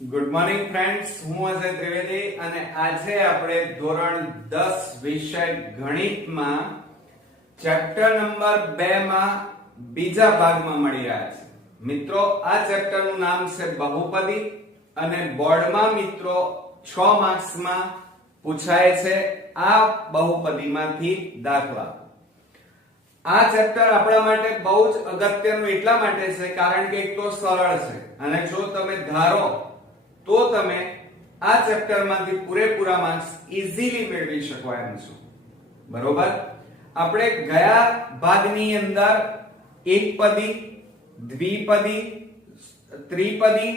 Good morning friends, હું અજય ત્રિવેદી અને આજે આપણે ધોરણ 10 વિષય ગણિતમાં ચેપ્ટર નંબર 2 માં બીજા ભાગમાં મળી રહ્યા છે. મિત્રો, આ ચેપ્ટરનું નામ છે બહુપદી અને બોર્ડમાં મિત્રો 6 માર્ક્સમાં પૂછાય છે આ બહુપદીમાંથી દાખલા. આ ચેપ્ટર આપણા માટે બહુ જ અગત્યનું એટલા માટે છે કારણ કે એક તો સરળ છે અને જો તમે ધારો તો તમે આ ચેપ્ટરમાંથી પૂરેપૂરા માર્ક્સ ઈઝીલી મેળવી શકો એમ છો. બરોબર? આપણે ગયા ભાગની અંદર એકપદી, દ્વિપદી, ત્રિપદી,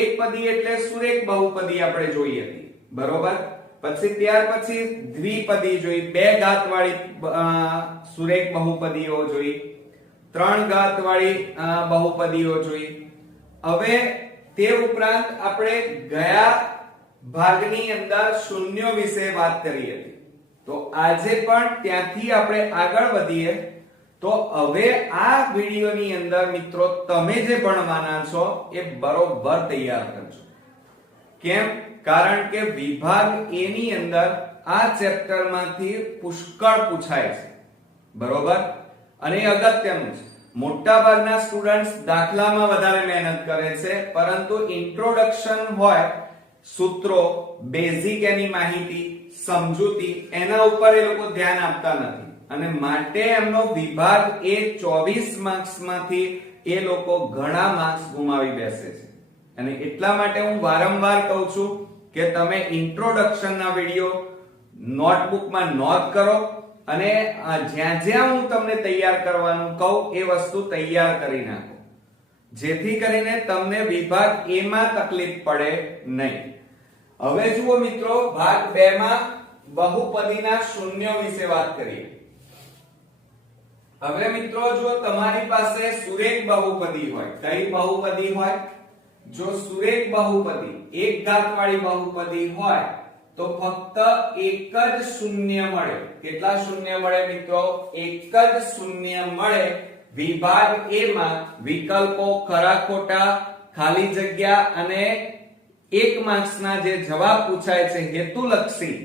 એકપદી એટલે સુરેખ બહુપદી આપણે જોઈ હતી. બરોબર? પછી ત્યાર પછી દ્વિપદી જોઈ, બે ઘાત વાળી સુરેખ બહુપદીઓ જોઈ, ત્રણ ઘાત વાળી બહુપદીઓ જોઈ. હવે તે ઉપરાંત આપણે ગયા ભાગની અંદર શૂન્યો વિશે વાત કરી હતી. તો આજે પણ ત્યાંથી આપણે આગળ વધીએ. તો હવે આ વિડિયોની અંદર મિત્રો તમે જે ભણવાના છો એ બરોબર તૈયાર કરજો. કેમ? કારણ કે વિભાગ A ની અંદર આ ચેપ્ટરમાંથી પુષ્કળ પૂછાય છે. બરોબર? અને એ અગત્યનું છે. મોટા ભાગના સ્ટુડન્ટ્સ દાખલામાં વધારે મહેનત કરે છે, પરંતુ ઇન્ટ્રોડક્શન હોય, સૂત્રો, બેઝિક એની માહિતી, સમજૂતી, એના ઉપર એ લોકો ધ્યાન આપતા નથી અને માટે એમનો વિભાગ A 24 માર્ક્સમાંથી એ લોકો ઘણા માર્ક્સ ગુમાવી બેસે છે. અને એટલા માટે હું વારંવાર કહું છું કે તમે ઇન્ટ્રોડક્શનના વિડિયો નોટબુકમાં નોંધ કરો અને જ્યાં જ્યાં હું તમને તૈયાર કરવાનું કહું એ વસ્તુ તૈયાર કરી નાખો, જેથી કરીને તમને વિભાગ A માં તકલીફ પડે નહીં. હવે જુઓ મિત્રો, ભાગ 2 માં બહુપદીના શૂન્યો વિશે વાત કરીએ. હવે મિત્રો, જો તમારી પાસે સુરેખ બહુપદી હોય, કઈ બહુપદી હોય? જો સુરેખ બહુપદી, એક ઘાત વાળી બહુપદી હોય તો ફક્ત એક જ શૂન્ય મળે. કેટલા શૂન્ય મળે મિત્રો? એક જ શૂન્ય મળે વિભાગ A માં. વિકલ્પો, ખરા ખોટા, ખાલી જગ્યા અને 1 માર્ક્સના જે જવાબ પૂછાય છે હેતુલક્ષી,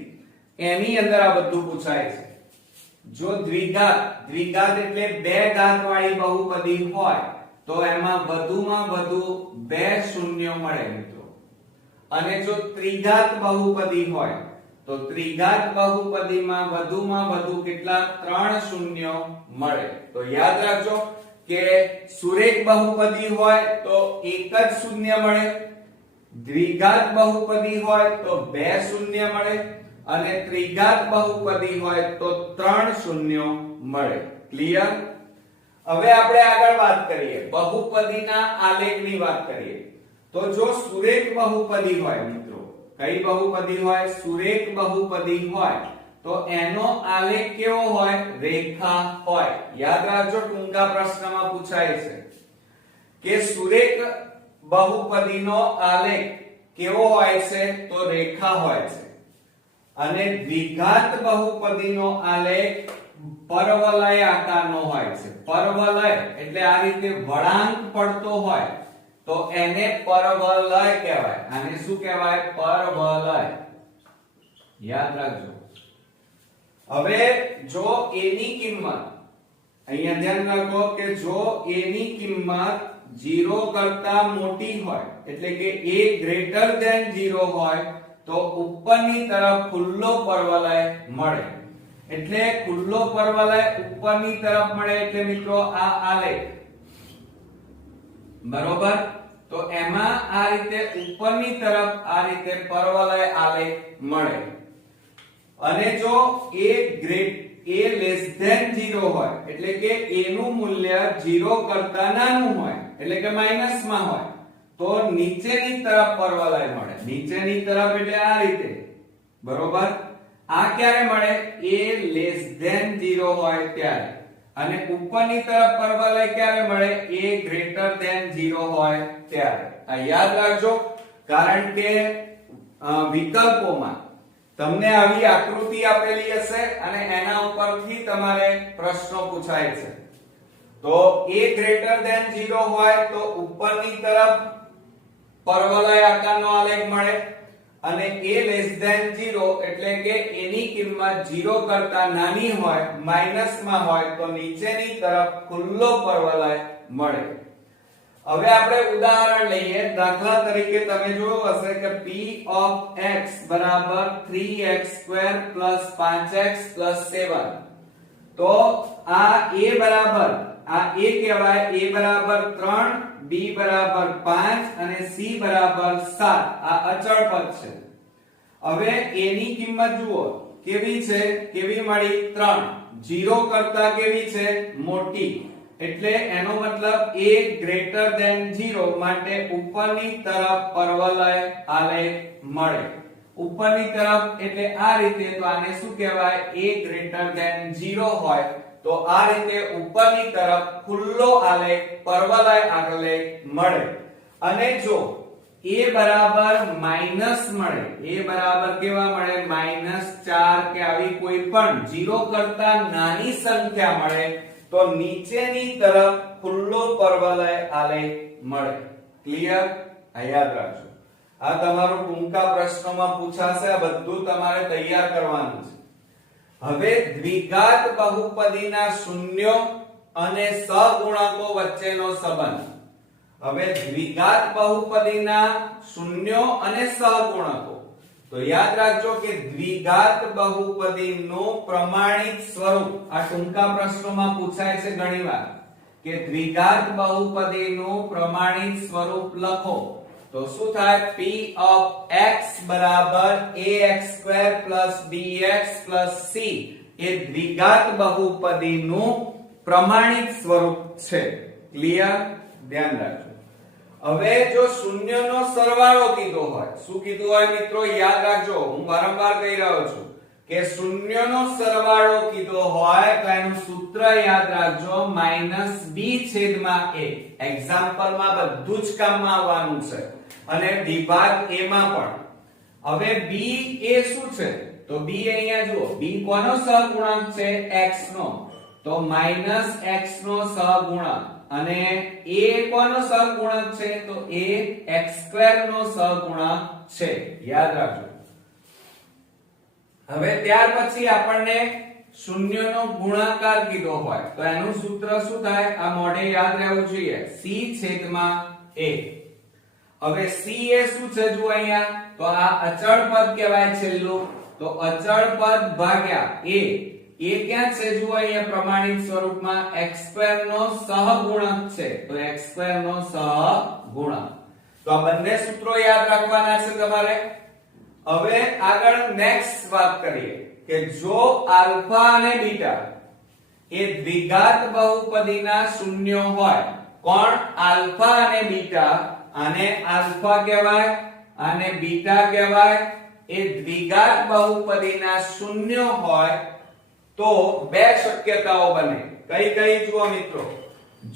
એની અંદર આ બધું પૂછાય છે. જો દ્વિઘાત, દ્વિઘાત એટલે બે ઘાત વાળી બહુપદી હોય તો એમાં વધુમાં વધુ 2 શૂન્ય મળે મિત્રો. અને જો ત્રિઘાત બહુપદી હોય તો ત્રિઘાત બહુપદીમાં વધુમાં વધુ કેટલા? 3 શૂન્ય મળે. તો યાદ રાખજો કે સુરેખ બહુપદી હોય તો એક જ શૂન્ય મળે, દ્વિઘાત બહુપદી હોય તો 2 શૂન્ય મળે અને ત્રિઘાત બહુપદી હોય તો 3 શૂન્ય મળે. ક્લિયર? હવે આપણે આગળ વાત કરીએ, બહુપદીના આલેખની વાત કરીએ. તો જો સુરેખ બહુપદી હોય મિત્રો, કઈ બહુપદી હોય? સુરેખ બહુપદી હોય તો એનો આલેખ કેવો હોય? રેખા હોય. યાદ રાખજો, ટૂંકા પ્રશ્નમાં પૂછાય છે કે સુરેખ બહુપદીનો આલેખ કેવો હોય છે? તો રેખા હોય છે. અને દ્વિઘાત બહુપદીનો આલેખ પરવલય આકારનો હોય છે. પરવલય એટલે આ રીતે વળાંક પડતો હોય તો એને પરવલય કહેવાય. આને શું કહેવાય? પરવલય. યાદ રાખજો. હવે જો a ની કિંમત, અહીંયા ધ્યાન રાખો કે જો a ની કિંમત 0 કરતા મોટી હોય એટલે કે a ગ્રેટર ધેન 0 હોય તો ઉપરની તરફ ખુલ્લો પરવલય મળે. એટલે ખુલ્લો પરવલય ઉપરની તરફ મળે એટલે મિત્રો આ આલેખ. બરોબર? તો એમાં આ રીતે ઉપરની તરફ આ રીતે પરવલય આલેખ મળે. અને જો a less than 0 હોય એટલે કે a નું મૂલ્ય 0 કરતા નાનું હોય એટલે કે માઈનસ માં હોય તો નીચેની તરફ પરવલય મળે. નીચેની તરફ એટલે આ રીતે. બરોબર? આ ક્યારે મળે? a less than 0 હોય ત્યારે. અને ઉપરની તરફ પરવલય ક્યારે મળે? a greater than 0 હોય ત્યારે. આ યાદ રાખજો, કારણ કે વિકલ્પોમાં તમને આવી આકૃતિ આપેલી હશે અને એના ઉપરથી તમારે પ્રશ્નો પૂછાય છે. તો a greater than 0 હોય તો ઉપરની તરફ પરવલય આકારનો આલેખ મળે અને a લેસ ધેન 0 એટલે કે a ની કિંમત 0 કરતા નાની હોય માઈનસમાં હોય તો નીચેની તરફ ખુલ્લો પરવલય મળે. હવે આપણે ઉદાહરણ લઈએ. દાખલા તરીકે તમે જોયું હશે કે p of x બરાબર 3x² + 5x + 7. તો આ a બરાબર આ a કહેવાય. a બરાબર 3, b બરાબર 5 અને c બરાબર 7. આ અચળ પદ છે. હવે a ની કિંમત જુઓ કેવી છે, કેવી મળી 3. 0 કરતા કેવી છે, મોટી. એટલે એનો મતલબ a ગ્રેટર ધેન 0 માટે ઉપરની તરફ પરવલય આલેખ મળે. ઉપરની તરફ એટલે આ રીતે. તો આને શું કહેવાય, a ગ્રેટર ધેન 0 હોય તો આ રીતે ઉપરની તરફ ખુલ્લો આલેખ પરવલય આલેખ મળે. અને જો a બરાબર માઈનસ મળે, a બરાબર કેવા મળે, -4 કે આવી કોઈ પણ 0 કરતા નાની સંખ્યા મળે તો નીચેની તરફ ખુલ્લો પરવલય આલેખ મળે. ક્લિયર? આ યાદ રાખજો. આ તમારું ટૂંકા પ્રશ્નોમાં પૂછાશે. આ બધું તમારે તૈયાર કરવાનું છે. હવે દ્વિઘાત બહુપદીના શૂન્યો અને સહગુણકો વચ્ચેનો સંબંધ. હવે દ્વિઘાત બહુપદીના શૂન્યો અને સહગુણકો. તો યાદ રાખજો કે દ્વિઘાત બહુપદીનું પ્રમાણિત સ્વરૂપ આ ટૂંકા પ્રશ્નોમાં પૂછાય છે ઘણીવાર કે દ્વિઘાત બહુપદીનું પ્રમાણિત સ્વરૂપ લખો. તો શું થાય, p of x બરાબર ax² + bx + c એ દ્વિઘાત બહુપદીનું પ્રમાણિત સ્વરૂપ છે. ક્લિયર? ધ્યાન રાખજો. હવે જો શૂન્યનો સરવાળો કીધો હોય, શું કીધું હોય મિત્રો, યાદ રાખજો. હું વારંવાર કહી રહ્યો છું કે શૂન્યનો સરવાળો કીધો હોય તો એનું સૂત્ર યાદ રાખજો -b/a. એક્ઝામ્પલમાં બધું જ કામમાં આવવાનું છે અને વિભાગ a માં પણ. હવે b એ શું છે, તો b અહીંયા જુઓ, b કોનો સહગુણક છે, x નો. તો -x નો સહગુણક. અને a કોનો સહગુણક છે, તો a x² નો સહગુણક છે. યાદ રાખજો. હવે ત્યાર પછી આપણને શૂન્યનો ગુણાકાર કીધો હોય તો એનું સૂત્ર શું થાય, આ મોઢે યાદ રહેવું જોઈએ, c/a. હવે c એ શું છે જુઓ અહીંયા, તો આ અચળ પદ કહેવાય છેલ્લું. તો અચળ પદ ભાગ્યા a. a ક્યાં છે જુઓ અહીંયા પ્રમાણિત સ્વરૂપમાં x² નો સહગુણક છે. તો x² નો સહગુણક. તો આ બંને સૂત્રો યાદ રાખવાના છે તમારે. હવે આગળ નેક્સ્ટ વાત કરીએ કે જો આલ્ફા અને બીટા એ દ્વિઘાત બહુપદીના શૂન્યો હોય. કોણ? આલ્ફા અને બીટા. આને આલ્ફા કહેવાય, આને બીટા કહેવાય. એ દ્વિઘાત બહુપદીના શૂન્યો હોય તો બે શક્યતાઓ બને. કઈ કઈ જુઓ મિત્રો.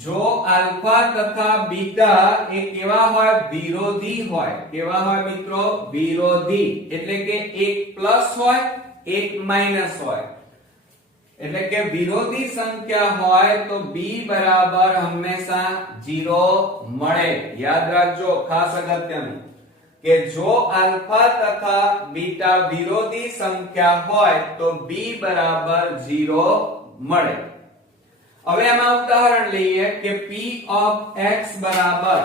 જો આલ્ફા તથા બીટા એ કેવા હોય, વિરોધી હોય. કેવા હોય મિત્રો, વિરોધી. એટલે કે એક પ્લસ હોય, એક માઈનસ હોય. એટલે કે વિરોધી સંખ્યા હોય તો b બરાબર હંમેશા 0 મળે. યાદ રાખજો, ખાસ અગત્યનું કે જો આલ્ફા તથા બીટા વિરોધી સંખ્યા હોય તો b બરાબર 0 મળે. હવે આમાં ઉદાહરણ લઈએ કે p of x બરાબર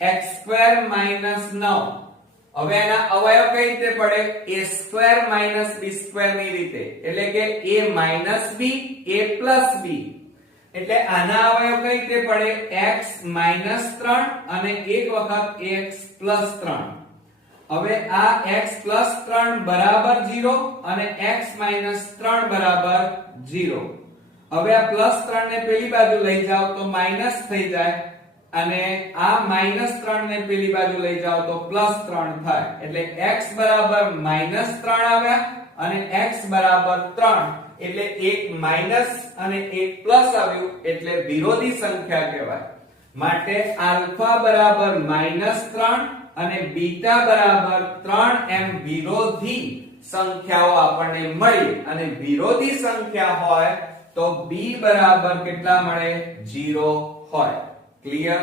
x² - 9. હવે એના અવયવ કઈ રીતે પડે, a² - b² ની રીતે. એટલે કે a - b a + b. એટલે આના અવયવ કઈ રીતે પડે, x - 3 અને એક વખત x + 3. હવે આ x + 3 બરાબર 0 અને x - 3 બરાબર 0. હવે આ +3 ને પેલી બાજુ લઈ જાઓ તો માઈનસ થઈ જાય અને આ -3 ને પેલી બાજુ લઈ જાઓ તો +3 થાય. એટલે x બરાબર -3 આવ્યા અને x બરાબર 3. એટલે એક માઈનસ અને એક પ્લસ આવ્યું એટલે વિરોધી સંખ્યા કહેવાય. માટે આલ્ફા બરાબર -3 અને બીટા બરાબર 3 એમ વિરોધી સંખ્યાઓ આપણને મળી. અને વિરોધી સંખ્યા હોય તો b બરાબર કેટલા મળે, 0 હોય. ક્લિયર?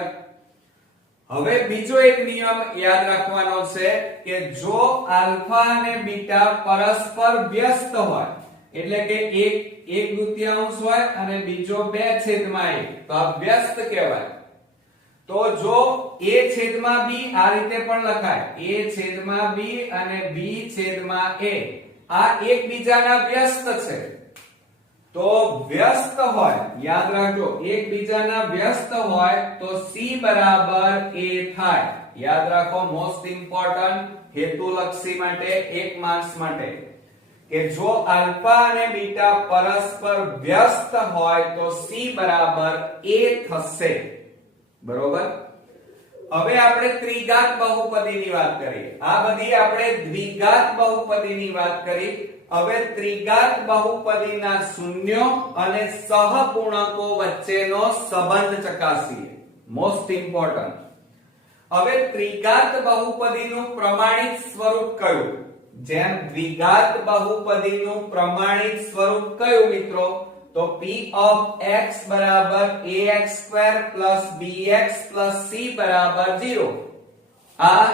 હવે બીજો એક નિયમ યાદ રાખવાનો છે કે જો આલ્ફા અને બીટા પરસ્પર વ્યસ્ત હોય, એટલે કે એક દુત્યાંશ હોય અને બીજો 2/1, તો આ વ્યસ્ત કહેવાય. તો જો a છેદમાં b આ રીતે પણ લખાય, a છેદમાં b અને b છેદમાં a, આ એકબીજાના વ્યસ્ત છે. તો વ્યસ્ત હોય, યાદ રાખજો, એકબીજાના વ્યસ્ત હોય તો c બરાબર a થાય. યાદ રાખો, મોસ્ટ ઇમ્પોર્ટન્ટ હેતુલક્ષી માટે, 1 માર્ક્સ માટે, કે જો આલ્ફા અને બીટા પરસ્પર વ્યસ્ત હોય તો c બરાબર a થશે. બરોબર. હવે આપણે ત્રિઘાત બહુપદીની વાત કરીએ. આ બધી આપણે દ્વિઘાત બહુપદીની વાત કરી. હવે ત્રિઘાત બહુપદીના શૂન્યો અને સહગુણકો વચ્ચેનો સંબંધ ચકાસીએ. Most important. હવે ત્રિઘાત બહુપદીનું પ્રમાણિત સ્વરૂપ કયું? જેમ દ્વિઘાત બહુપદીનું પ્રમાણિત સ્વરૂપ કયું મિત્રો? તો p of x બરાબર ax² bx c બરાબર 0. આ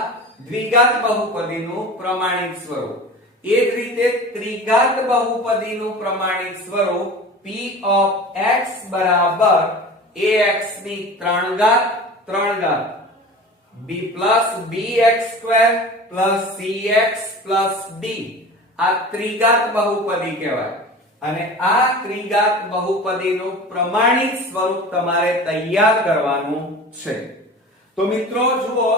દ્વિઘાત બહુપદીનું પ્રમાણિત સ્વરૂપ. એ જ રીતે ત્રિઘાત બહુપદીનું પ્રમાણિત સ્વરૂપ p of x બરાબર ax ની 3 ઘાત b bx² cx d. આ ત્રિઘાત બહુપદી કહેવાય. અને આ ત્રિઘાત બહુપદીનું પ્રમાણિત સ્વરૂપ તમારે તૈયાર કરવાનું છે. તો મિત્રો જુઓ,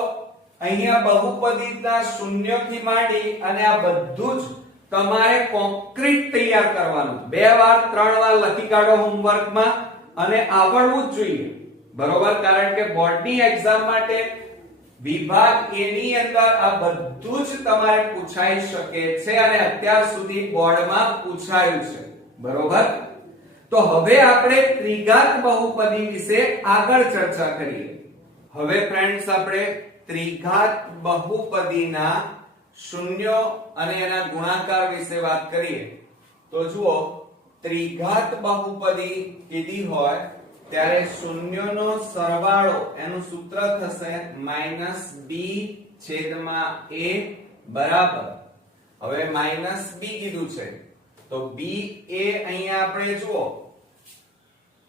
અહીંયા બહુપદીના શૂન્યથી માંડી અને આ બધું જ તમારે કોન્ક્રીટ તૈયાર કરવાનું. 2 વાર 3 વાર લખી કાઢો હોમવર્કમાં, અને આવડવું જ જોઈએ. બરોબર, કારણ કે બોર્ડની એક્ઝામ માટે વિભાગ A ની અંદર આ બધું જ તમારે પૂછાઈ શકે છે અને અત્યાર સુધી બોર્ડમાં પૂછાયું છે. બરોબર. તો હવે આપણે ત્રિઘાત બહુપદી વિશે આગળ ચર્ચા કરીએ. હવે ફ્રેન્ડ્સ આપણે ત્રિઘાત બહુપદીના શૂન્યો અને એના ગુણાકાર વિશે વાત કરીએ. તો જુઓ, ત્રિઘાત બહુપદી કીધી હોય ત્યારે શૂન્યોનો સરવાળો, એનું સૂત્ર થશે -b/a બરાબર. હવે -b કીધું છે તો b એ અહીંયા આપણે જુઓ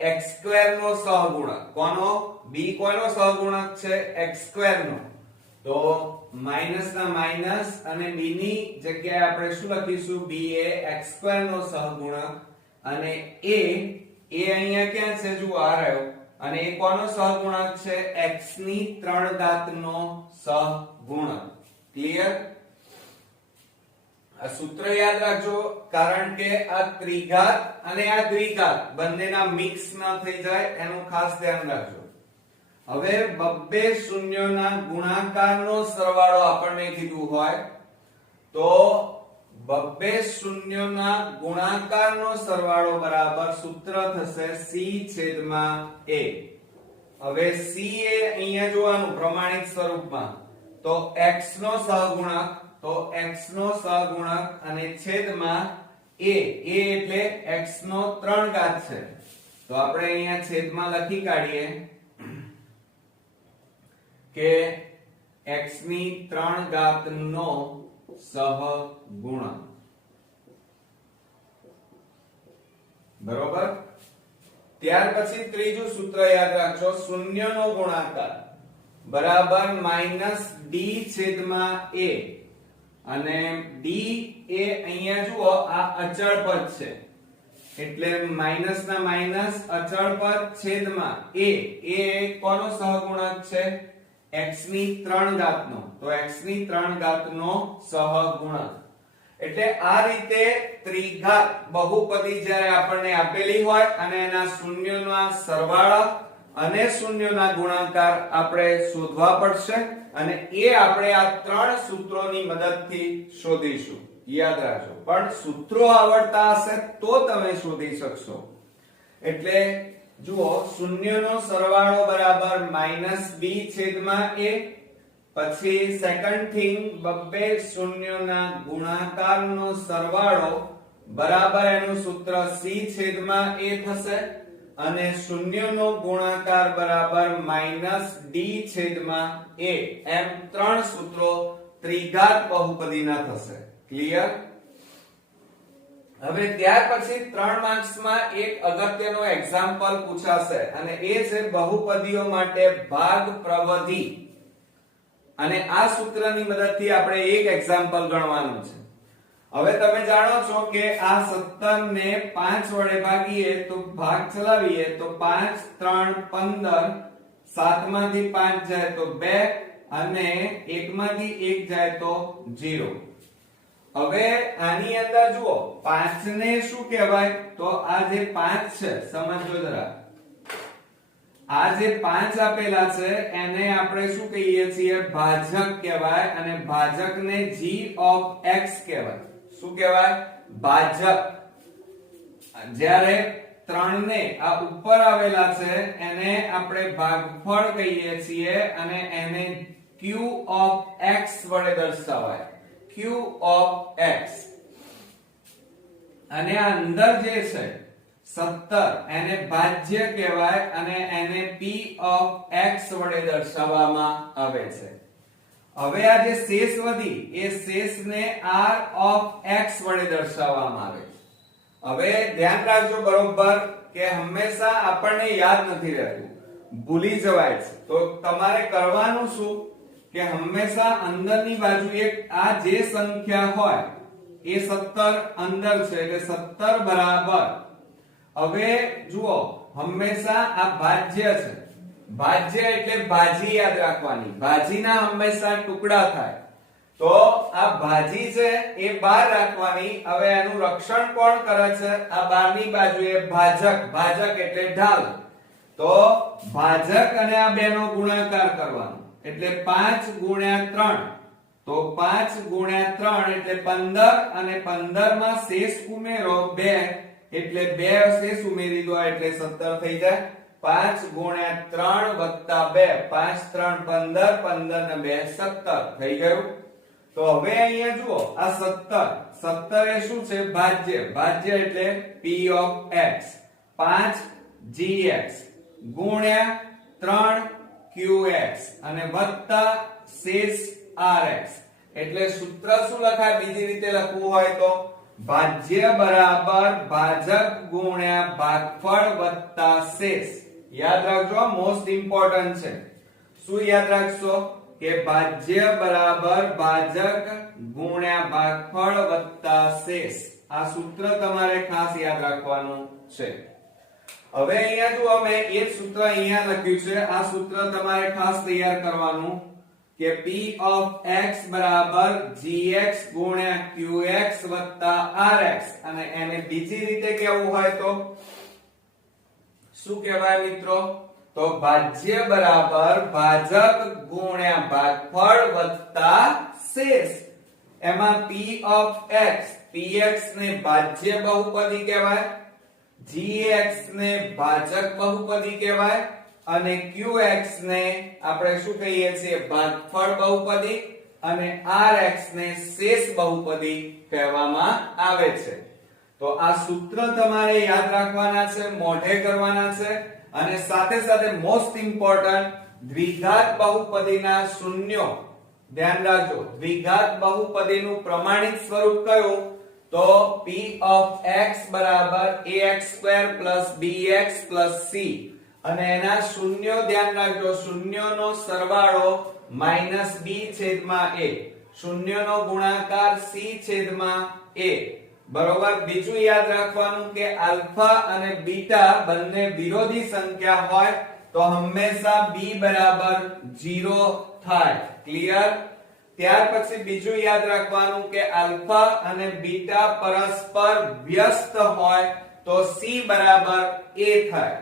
x² નો સહગુણક. કોનો? b કોનો સહગુણક છે? x² નો. તો માઈનસ ના માઈનસ અને b ની જગ્યાએ આપણે શું લખીશું? b એ x² નો સહગુણક અને a અહીંયા ક્યાં છે? જુઓ, આ રહ્યો. અને એ કોનો સહગુણક છે? x ની 3 ઘાત નો સહગુણક. ક્લિયર? આ સૂત્ર યાદ રાખજો, કારણ કે આ ત્રિઘાત અને આ દ્વિઘાત બંનેના મિક્સ ન થઈ જાય એનું ખાસ ધ્યાન રાખજો. હવે બબ્બે શૂન્યોના ગુણાકારનો સરવાળો આપણને કીધું હોય તો બબ્બે શૂન્યોના ગુણાકારનો સરવાળો બરાબર સૂત્ર થશે c/a. હવે c એ અહીંયા જોવાનું પ્રમાણિત સ્વરૂપમાં, તો x નો સહગુણક, તો x નો સહગુણક અને છેદમાં a એટલે x નો 3 ઘાત છે. તો આપણે અહીંયા છેદમાં લખી કાઢીએ કે x ની 3 ઘાત નો સહગુણક. બરોબર. ત્યાર પછી ત્રીજું સૂત્ર યાદ રાખજો, શૂન્યનો ગુણાકાર બરાબર -d/a. અને d એ અહીંયા જુઓ આ અચળ પદ છે, એટલે માઈનસ ના માઈનસ અચળ પદ છેદમાં a. એ કોનો સહગુણક છે? x ની 3 ઘાત નો. તો x ની 3 ઘાત નો સહગુણક. એટલે આ રીતે ત્રિઘાત બહુપદી જ્યારે આપણને આપેલી હોય અને એના શૂન્યોના સરવાળા અને શૂન્યોના ગુણાકાર આપણે શોધવા પડશે, અને એ આપણે આ 3 સૂત્રોની મદદથી શોધીશું. યાદ રાખજો, પણ સૂત્રો આવડતા હશે તો તમે શોધી શકશો. એટલે જુઓ, શૂન્યનો સરવાળો બરાબર -b/a. પછી સેકન્ડ થિંગ, બબ્બે શૂન્યોના ગુણાકારનો સરવાળો બરાબર એનું સૂત્ર c/a થશે. અને શૂન્યનો ગુણાકાર બરાબર -d છેદમાં a એમ ત્રણ સૂત્રો ત્રિઘાત બહુપદીના થશે. ક્લિયર? હવે ત્યાર પછી 3 માર્ક્સમાં એક અગત્યનો એક્ઝામ્પલ પૂછાશે અને એ છે બહુપદીઓ માટે ભાગ પ્રવધિ. અને આ સૂત્રની મદદથી આપણે એક એક્ઝામ્પલ ગણવાનું છે. હવે તમે જાણો છો કે આ 17 ને 5 વડે ભાગીએ તો ભાગ ચલાવીએ તો 5 3 15, 7 માંથી 5 જાય તો 2 અને 1 માંથી 1 જાય તો 0. હવે આની અંદર જુઓ 5 ને શું કહેવાય? તો આ જે 5 છે સમજો જરા. આ જે 5 આપેલા છે એને આપણે શું કહીએ છીએ? ભાજક કહેવાય. અને ભાજકને g of x કહેવાય. શું કહેવાય? ભાજક. જ્યારે 3 ને આ ઉપર આવેલા છે એને આપણે ભાગફળ કહીએ છીએ અને એને q of x વડે દર્શાવાય. q of x. અને આ અંદર જે છે 17 એને ભાજ્ય કહેવાય અને એને p of x વડે દર્શાવવામાં આવે છે. હવે આ જે શેષ વધી એ શેષને r of x વડે દર્શાવવામાં આવે છે. હવે ધ્યાન રાખજો બરોબર કે હંમેશા આપણને યાદ નથી રહેતું, ભૂલી જવાય છે. તો તમારે કરવાનું શું કે હંમેશા અંદરની બાજુએ આ જે સંખ્યા હોય એ 17 અંદર છે એટલે 17 બરાબર. હવે જુઓ હંમેશા આ ભાજ્ય છે. ભાજ્ય એટલે ભાજી યાદ રાખવાની. ભાજીના હંમેશા ટુકડા થાય. તો આ ભાજી છે એ બહાર રાખવાની. હવે એનું રક્ષણ કોણ કરે છે? આ બહારની બાજુએ ભાજક. ભાજક એટલે ઢાલ. તો ભાજક અને આ બેનો ગુણાકાર કરવાનો એટલે 5 ગુણ્યા 3. તો 5 ગુણ્યા 3 એટલે 15 અને 15 માં શેષ ઉમેરો 2 એટલે 2 શેષ ઉમેરી દો એટલે 17 થઈ જાય. 5 ગુણ્યા 3 વત્તા 2 5 3 15 15 ને 2 17 થઈ ગયું. તો હવે અહીંયા જુઓ આ 17 એ શું છે? ભાજ્ય. ભાજ્ય એટલે p of x 5 gx ગુણ્યા 3 qx અને વત્તા શેષ rx. એટલે સૂત્ર શું લખાય? બીજી રીતે લખવું હોય તો ભાજ્ય બરાબર ભાજક ગુણ્યા ભાગફળ વત્તા શેષ. યાદ રાખજો, મોસ્ટ ઇમ્પોર્ટન્ટ છે. શું યાદ રાખશો? કે ભાજ્ય બરાબર ભાજક ગુણ્યા ભાગફળ વત્તા શેષ. આ સૂત્ર તમારે ખાસ યાદ રાખવાનું છે. હવે અહીંયા જો અમે એ સૂત્ર અહીંયા લખ્યું છે. આ સૂત્ર તમારે ખાસ તૈયાર કરવાનું કે p of x બરાબર gx ગુણ્યા qx વત્તા rx. અને એને બીજી રીતે કહેવું હોય તો શું કહેવાય મિત્રો? તો ભાજ્ય બરાબર ભાજક ગુણ્યા ભાગફળ વત્તા શેષ. એમાં p of x, px ને ભાજ્ય બહુપદી કહેવાય, gx ને ભાજક બહુપદી કહેવાય અને qx ને આપણે શું કહીએ છીએ? ભાગફળ બહુપદી અને rx ને શેષ બહુપદી કહેવામાં આવે છે. તો આ સૂત્ર તમારે યાદ રાખવાના છે, મોઢે કરવાના છે. અને સાથે સાથે મોસ્ટ ઇમ્પોર્ટન્ટ દ્વિઘાત બહુપદીના શૂન્યો ધ્યાન રાખજો. દ્વિઘાત બહુપદીનું પ્રમાણિત સ્વરૂપ કયું? તો p of x બરાબર ax² bx c. અને એના શૂન્યો ધ્યાન રાખજો. શૂન્યોનો સરવાળો -b છેદમાં a. શૂન્યનો ગુણાકાર c છેદમાં a. બરોબર. બીજું યાદ રાખવાનું કે આલ્ફા અને બીટા બંને વિરોધી સંખ્યા હોય તો હંમેશા b બરાબર 0 થાય. ક્લિયર? ત્યાર પછી બીજું યાદ રાખવાનું કે આલ્ફા અને બીટા પરસ્પર વ્યસ્ત હોય તો c બરાબર a થાય.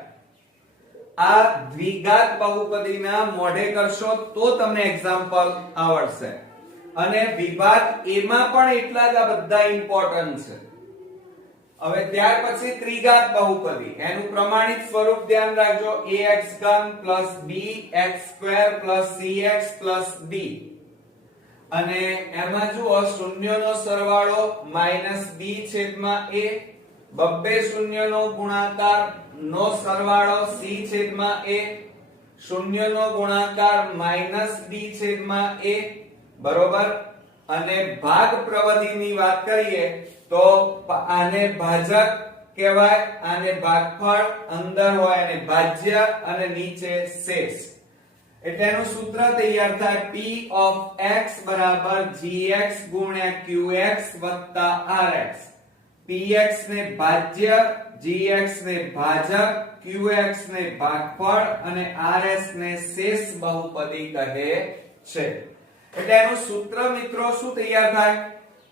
આ દ્વિઘાત બહુપદીના મોઢે કરશો તો તમને એક્ઝામ્પલ આવડશે. અને વિભાગ A માં પણ એટલા જ આ બધા ઇમ્પોર્ટન્ટ છે. હવે ત્યાર પછી ત્રિઘાત બહુપદી. એનું પ્રમાણિત સ્વરૂપ ધ્યાન રાખજો. ax3 bx2 cx d. અને એમાં જુઓ શૂન્યનો સરવાળો -b છેદમાં a. બબ્બે શૂન્યનો ગુણાકાર નો સરવાળો c છેદમાં a, શૂન્ય નો ગુણાકાર -d છેદમાં a, બરોબર. અને ભાગ પ્રવધિની વાત કરીએ તો આને ભાજક કહેવાય, આને ભાગફળ, અંદર હોય અને ભાજ્ય અને નીચે શેષ. એટલે એનું સૂત્ર તૈયાર થાય p of x બરાબર gx ગુણ્યા qx વત્તા rx. px ને ભાજ્ય, gx ને ભાજક, qx ને ભાગફળ અને rs ને શેષ બહુપદી કહે છે. એટલે એનું સૂત્ર મિત્રો શું તૈયાર થાય?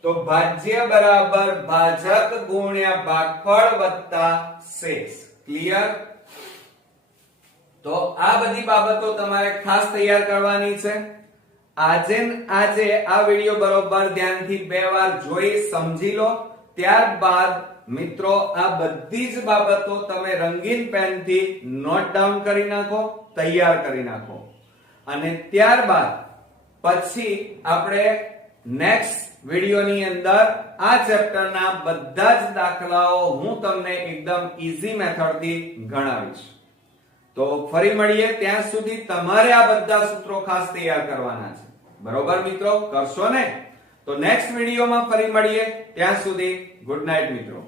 તો ભાજ્ય બરાબર ભાજક ગુણ્યા ભાગફળ વત્તા શેષ. ક્લિયર? તો આ બધી બાબતો તમારે ખાસ તૈયાર કરવાની છે. આજે આ વિડિયો બરોબર ધ્યાનથી બે વાર જોઈ સમજી લો. ત્યારબાદ મિત્રો આ બધી જ બાબતો તમે રંગીન પેનથી નોટ ડાઉન કરી નાખો, તૈયાર કરી નાખો. અને ત્યારબાદ પછી આપણે નેક્સ્ટ વિડિયોની અંદર આ ચેપ્ટરના બધા જ દાખલાઓ હું તમને એકદમ ઈઝી મેથડથી ગણાવીશ. તો ફરી મળીએ. ત્યાં સુધી તમારે આ બધા સૂત્રો ખાસ તૈયાર કરવાના છે. બરોબર મિત્રો? કરશો ને? તો નેક્સ્ટ વિડિયોમાં ફરી મળીએ. ત્યાં સુધી ગુડ નાઇટ મિત્રો.